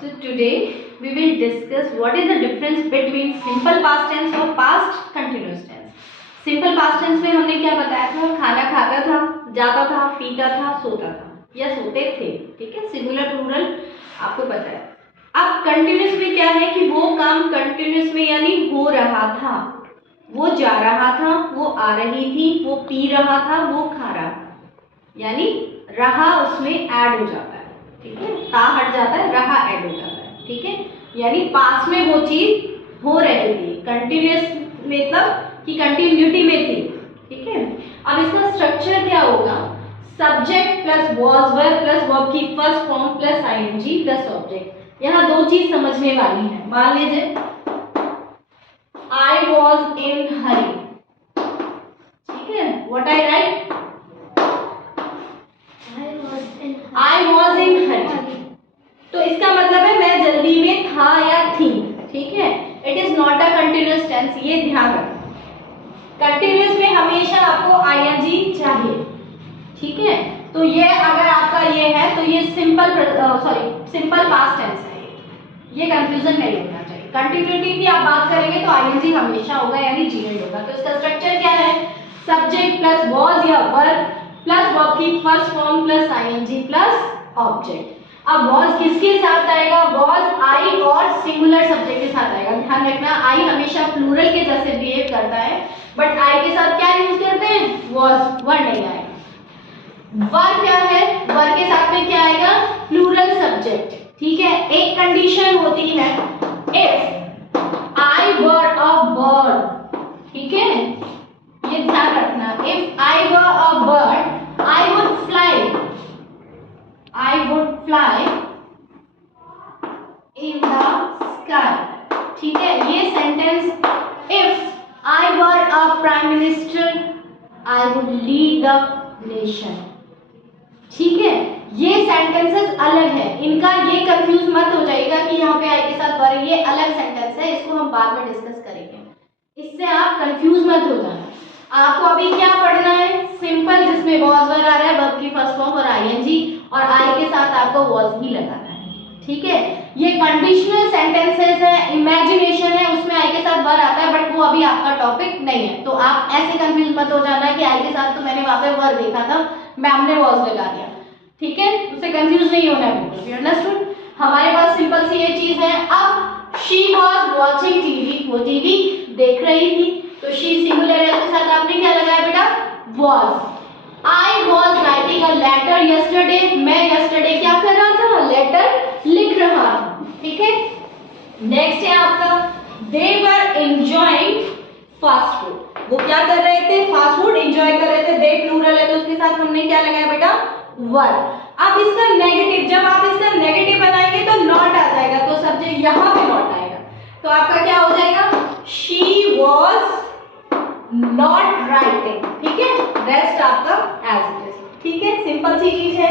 So today we will discuss what is the difference between simple past tense और past continuous tense. Simple past tense में हमने क्या बताया था? खाना खाता था, जाता था, पीता था, सोता था या सोते थे. ठीक है, सिंगुलर प्लूरल आपको पता है. अब कंटिन्यूस में क्या है कि वो काम कंटिन्यूस में यानी हो रहा था, वो जा रहा था, वो आ रही थी, वो पी रहा था, वो खा रहा था, यानी रहा उसमें ऐड हो जाता है. ठीक है, ता हट जाता है, रहा ऐड हो जाता है. ठीक है, यानी पास में वो चीज हो रही थी, कंटिन्यूस मतलब कि कंटिन्यूटी में थी. ठीक है, अब इसका स्ट्रक्चर क्या होगा? Subject plus was were plus verb की first form plus ING plus object. यहाँ दो चीज समझने वाली है. मान लीजिए आई वॉज इन हरी. ठीक है, what I right? I was in hurry. तो इसका मतलब है मैं जल्दी में था या थी. ठीक है, it is not a continuous tense, ये ध्यान रखना. कंटिन्यूअस में हमेशा आपको आईएनजी चाहिए. ठीक है, तो ये अगर आपका ये है तो ये सिंपल पास्ट टेंस है. ये कंफ्यूजन नहीं होना चाहिए. कंटिन्यूटी की आप बात करेंगे तो आईएनजी हमेशा होगा यानी जीएल होगा. तो इसका स्ट्रक्चर क्या है? सब्जेक्ट प्लस वॉज या वर्ब प्लस वर्ब की first form plus ING plus object. अब वॉज किसके साथ आएगा? वॉज आई और सिंगुलर सब्जेक्ट के साथ आएगा. ध्यान रखना, आई हमेशा प्लूरल के जैसे बिहेव करता है, बट आई के साथ क्या यूज करते हैं? वॉज. वर नहीं आएगा. वर क्या है? वर के साथ में क्या आएगा? Plural subject. ठीक है, एक कंडीशन होती है if I were a bird. ठीक है, ये ध्यान रखना. If I were a bird I would fly. I would fly in the sky. ठीक है, ये sentence. If I were a prime minister, I would lead the nation. ठीक है, ये सेंटेंसेस अलग है. इनका ये कंफ्यूज मत हो जाएगा कि यहाँ पे आई के साथ वर. ये अलग सेंटेंस है, इसको हम बाद में डिस्कस करेंगे. इससे आप कंफ्यूज मत हो जाना. आपको अभी क्या पढ़ना है? सिंपल, जिसमें वॉज वर आ रहा है, वर्ब की फर्स्ट फॉर्म और आईएनजी, और आई के साथ आपको वॉज ही लगाना है. ठीक है, ये कंडीशनल सेंटेंसेस है, इमेजिनेशन है, उसमें आई के साथ वर आता है, बट वो अभी आपका टॉपिक नहीं है. तो आप ऐसे कंफ्यूज मत हो जाना कि आई के साथ तो मैंने वहां पे वर देखा था, मैम ने वॉज लगा दिया. ठीक है, उससे कंफ्यूज नहीं होना है बिल्कुल. You understood? हमारे पास सिंपल सी ये चीज है. अब शी वॉज वॉचिंग टीवी, वो टीवी देख रही थी, तो शी सिंगुलर है, उसके साथ आपने क्या लगाया बेटा? was. I was writing a letter yesterday. मैं yesterday क्या कर रहा था? लेटर लिख रहा था. ठीक है, नेक्स्ट है आपका they were enjoying fast food. वो क्या कर रहे थे? फास्ट फूड एंजॉय कर रहे थे. they प्लूरल है तो उसके साथ हमने क्या लगाया बेटा? were. अब इसका नेगेटिव, जब आप इसका नेगेटिव बनाएंगे तो नॉट आ जाएगा, तो सब्जेक्ट यहाँ पे नॉट आएगा. तो आपका क्या हो जाएगा? she was not writing. ठीक है, रेस्ट आपका एज इट इज. ठीक है, सिंपल सी चीज है.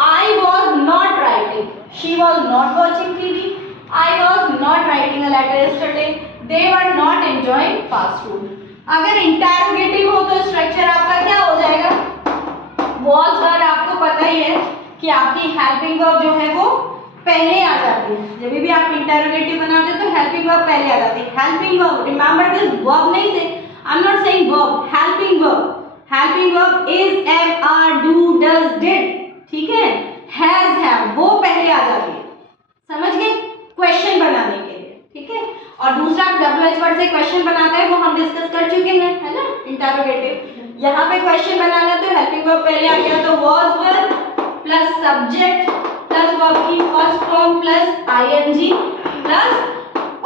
I was not writing, she was not watching TV, I was not writing a letter yesterday, they were not enjoying fast food. अगर interrogative हो तो स्ट्रक्चर आपका क्या हो जाएगा? वॉज वर आपको पता ही है कि आपकी हेल्पिंग वर्ब जो है वो पहले आ जाती है. जब भी आप इंटरोगेटिव बनाते हो तो हेल्पिंग वर्ब पहले आ जाती है. Helping verb, remember this, verb नहीं से, I'm not saying verb, helping verb. Helping verb is am, are, do, does, did. ठीक है, has, have, वो पहले आ जाती है. समझ गए? क्वेश्चन बनाने के लिए. ठीक है, और दूसरा WH वर्ड से क्वेश्चन बनाता है, वो हम डिस्कस कर चुके हैं, है ना, इंटरोगेटिव. यहाँ पे क्वेश्चन बनाना तो हेल्पिंग वर्ब पहले आ गया, तो was verb plus subject plus verb की first form plus ING plus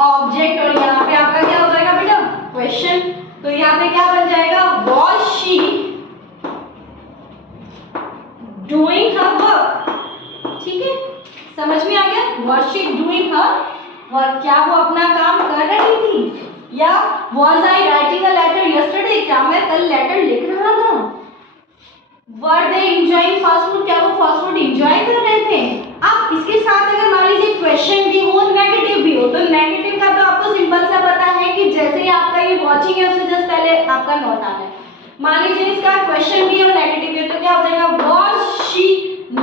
object, और यहाँ पे आपका क्या हो जाएगा बेटा? क्वेश्चन. तो यहाँ पे क्या बन जाएगा? Was she doing her work? ठीक है, समझ में आ गया? Was she doing her work? क्या वो अपना काम कर रही थी? या was I writing a letter yesterday? क्या मैं कल लेटर लिख रहा था? Were they enjoying fast food? क्या वो फास्ट फूड एंजॉय कर रहे थे? अब इसके साथ अगर मान लीजिए क्वेश्चन भी हो, नेगेटिव भी हो, तो नेगेटिव का तो आपको सिंपल सा पता है कि जैसे ही आपका ये वॉचिंग है उससे जस्ट पहले आपका नॉट आना है. मान लीजिए इसका क्वेश्चन भी और नेगेटिव भी, तो क्या हो जाएगा? Was she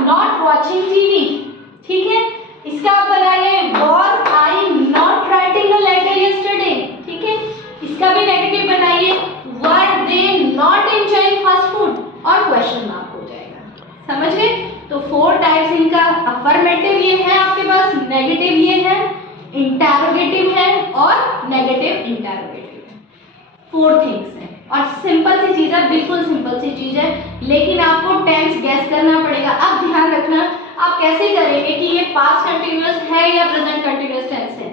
not watching TV? ठीक है, इसका आप बनाइए was I not writing a letter yesterday, ठीक है। इसका भी नेगेटिव बनाइए were they not enjoying fast food, और क्वेश्चन मार्क हो जाएगा, समझ गए। तो 4 टाइप्स इनका, अफर्मेटिव ये है आपके पास, नेगेटिव ये है, इंटरोगेटिव है और नेगेटिव इंटरोगेटिव है। 4 थिंग्स हैं और सिंपल सी चीज है, बिल्कुल सिंपल सी चीज है, लेकिन आपको टेंस गैस करना पड़ेगा। अब ध्यान रखना आप कैसे करेंगे कि ये पास्ट कंटिन्यूअस है या प्रेजेंट कंटिन्यूअस टेंस है।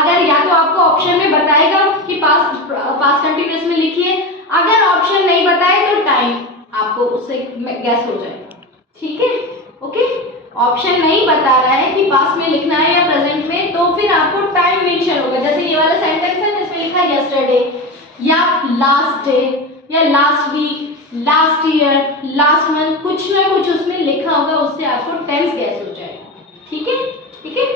अगर या तो आपको ऑप्शन में बताएगा कि पास्ट कंटिन्यूअस में लिखिए, अगर ऑप्शन नहीं बताए तो टाइम आपको उससे गैस हो जाएगा, ठीक है, ओके। ऑप्शन नहीं बता रहा है कि पास्ट में लिखना है या प्रेजेंट में, तो फिर आपको टाइम मेंशन होगा। जैसे ये वाला सेंटेंस है इसमें लिखा है यस्टरडे या लास्ट डे या last week, last year, last month, कुछ ना कुछ उसमें लिखा होगा, उससे आपको टेंस गैस हो जाएगा, ठीक है, ठीक है।